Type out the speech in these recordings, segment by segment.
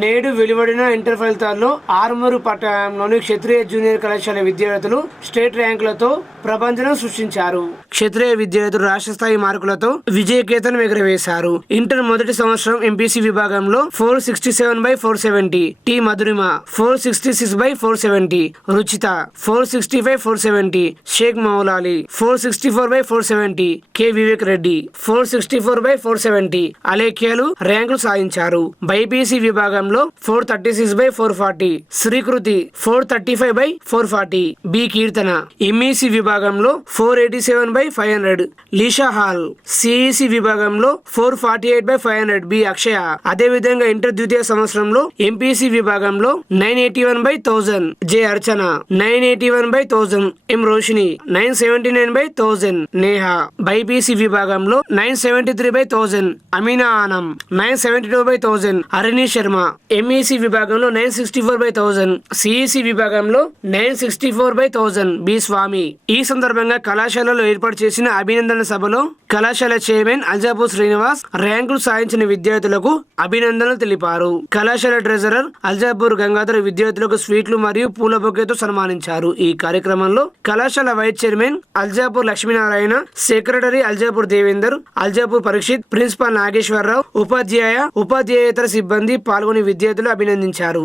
నేడు వెలువడిన ఇంటర్ ఫలితాల్లో ఆరుమూరు పట్టణంలోని క్షత్రియ జూనియర్ కళాశాల విద్యార్థులు స్టేట్ ర్యాంకులతో ప్రపంచం సృష్టించారు. క్షత్రియ విద్యార్థులు రాష్ట్ర స్థాయి మార్కులతో విజయకేతనం ఎగురవేశారు. ఇంటర్ మొదటి సంవత్సరం ఎంపీసీ విభాగంలో four sixty seven by four seventy T Madhurima four sixty six by four seventy Ruchitha four sixty five four seventy Shaik Moulali four sixty four by four seventy K Vivek Reddy four sixty four by four seventy అలేఖ్యాలు ర్యాంకులు సాధించారు. BiPC విభాగం విభాగంలో four thirty six by four forty. Srikruthi four thirty five by four forty. B Keerthana. MEC విభాగంలో four eighty seven by five hundred. Leesha hall. CEC విభాగంలో four forty eight by five hundred. B Akshaya. అదే విధంగా inter ద్వితీయ సంవత్సరంలో MPC విభాగంలో nine eighty one by thousand. J Archana. Nine eighty one by thousand. M Roshini nine seventy nine by thousand. Neha. BiPC విభాగంలో nine seventy three by thousand. Amina Anam. Nine seventy two by thousand. Arani Sharma. MEC విభాగంలో nine sixty four by thousand CEC విభాగంలో nine sixty four by thousand B స్వామి. ఈ సందర్భంగా కళాశాలలో ఏర్పాటు చేసిన అభినందన సభలో కళాశాల చైర్మన్ అల్జాపూర్ శ్రీనివాస్ ర్యాంకులు సాధించిన విద్యార్థులకు అభినందనలు తెలిపారు. కళాశాల ట్రెజరర్ అల్జాపూర్ గంగాధర్ విద్యార్థులకు స్వీట్లు మరియు పూల బొగ్గతో సన్మానించారు. ఈ కార్యక్రమంలో కళాశాల vice chairman Aljapur Lakshminarayana secretary Aljapur Devender Aljapur Parikshith principal Nageswararao ఉపాధ్యాయ ఉపాధ్యాయేతర సిబ్బంది పాల్గొని విద్యార్థులు అభినందించారు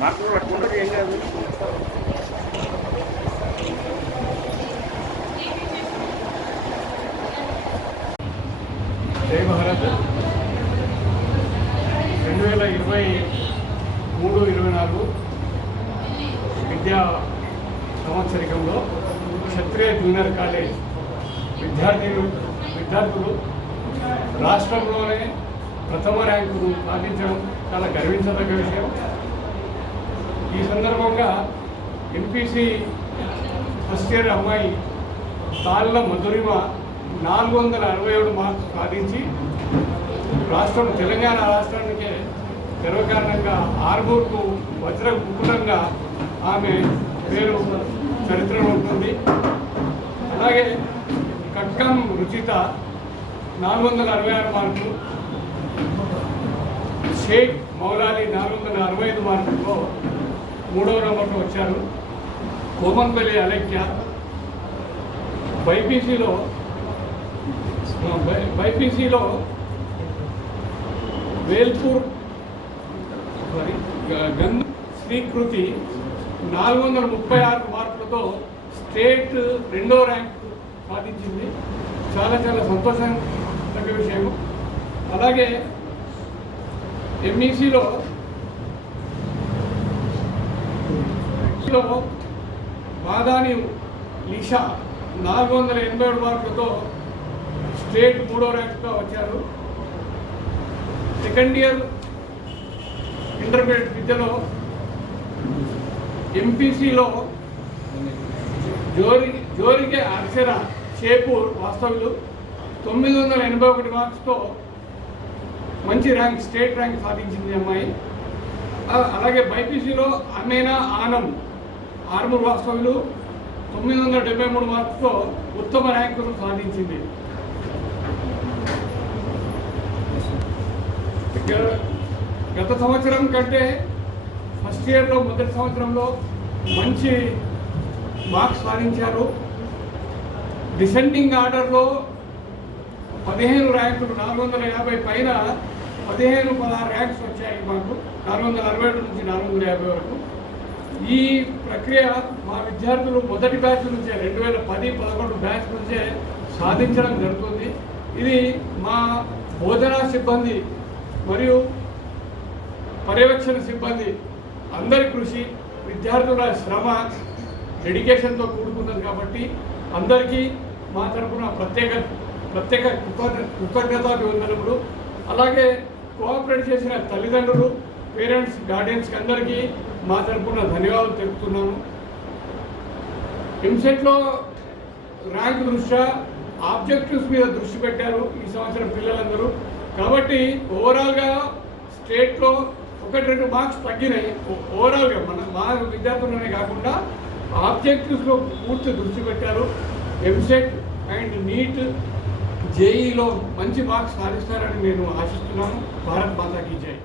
మార్కులు పట్టుకుంటే ఏం కాదు జై భారత్ రెండు వేల ఇరవై మూడు ఇరవై నాలుగు విద్యా సంవత్సరికంలో క్షత్రియ జూనియర్ కాలేజ్ విద్యార్థులు విద్యార్థులు రాష్ట్రంలోనే ప్రథమ ర్యాంకును సాధించడం చాలా గర్వించదగ్గ విషయం. ఈ సందర్భంగా ఎంపీసీ ఫస్ట్ ఇయర్ అమ్మాయి తాళ్ళ మధురిమ నాలుగు వందల అరవై ఏడు మార్క్స్ సాధించి రాష్ట్రం తెలంగాణ రాష్ట్రానికే గర్వకారణంగా ఆర్మూర్కు వజ్ర కుటుంబంగా ఆమె పేరు చరిత్రలో ఉంటుంది. అలాగే కక్కం రుచిత నాలుగు వందల అరవై ఆరు మార్కులు షేక్ మౌలాలి నాలుగు వందల అరవై ఐదు మార్కుల్లో మూడవ నెంబర్లో వచ్చారు. కోమన్పల్లి అలెక్య బైపీసీలో బైపీసీలో వేల్పూర్ సారీ గ- గంధ స్వీకృతి నాలుగు వందల ముప్పై ఆరు మార్కులతో స్టేట్ రెండో ర్యాంక్ సాధించింది. చాలా చాలా సంతోషం తగ్గ విషయం. అలాగే ఎంఈసీలో బాదాని లిషా నాలుగు వందల ఎనభై ఏడు మార్కులతో స్టేట్ మూడో ర్యాంక్గా వచ్చారు. సెకండ్ ఇయర్ ఇంటర్మీడియట్ విద్యలో ఎంపీసీలో జోరి జోరిగే అక్షర షేపూర్ వాస్తవులు తొమ్మిది వందల ఎనభై ఒకటి మార్క్స్తో మంచి ర్యాంక్ స్టేట్ ర్యాంక్ సాధించింది అమ్మాయి. అలాగే బైపీసీలో అమేనా ఆనం ఆర్మూర్ వాస్తవులు తొమ్మిది వందల డెబ్బై మూడు మార్క్స్తో ఉత్తమ ర్యాంకును సాధించింది. గత సంవత్సరం కంటే ఫస్ట్ ఇయర్లో మొదటి సంవత్సరంలో మంచి మార్క్స్ సాధించారు. డిసెండింగ్ ఆర్డర్లో పదిహేను ర్యాంకులు నాలుగు వందల యాభై పైన పదిహేను పదహారు ర్యాంక్స్ వచ్చాయి మాకు. నాలుగు వందల అరవై ఏడు నుంచి నాలుగు వందల యాభై వరకు. ఈ ప్రక్రియ మా విద్యార్థులు మొదటి బ్యాచ్ నుంచే రెండు వేల పది పదకొండు బ్యాచ్ నుంచే సాధించడం జరుగుతుంది. ఇది మా బోధనా సిబ్బంది మరియు పర్యవేక్షణ సిబ్బంది అందరి కృషి విద్యార్థుల శ్రమ డెడికేషన్తో కూడుకున్నది కాబట్టి అందరికీ మా తరఫున ప్రత్యేక ప్రత్యేక కృతజ్ఞతాభివందనములు. అలాగే కోఆపరేట్ చేసిన తల్లిదండ్రులు పేరెంట్స్ గార్డియన్స్కి అందరికీ మా తరఫున ధన్యవాదాలు తెలుపుతున్నాము. ఎంసెట్లో ర్యాంక్ దృష్ట్యా ఆబ్జెక్టివ్స్ మీద దృష్టి పెట్టారు ఈ సంవత్సరం పిల్లలందరూ. కాబట్టి ఓవరాల్గా స్టేట్లో ఒకటి రెండు మార్క్స్ తగ్గినాయి. ఓ- ఓవరాల్గా మన మా విద్యార్థులనే కాకుండా ఆబ్జెక్టివ్స్లో పూర్తి దృష్టి పెట్టారు. ఎంసెట్ అండ్ నీట్ జేఈలో మంచి మార్క్స్ సాధిస్తారని నేను ఆశిస్తున్నాను. భారత్ మాతాకి జై.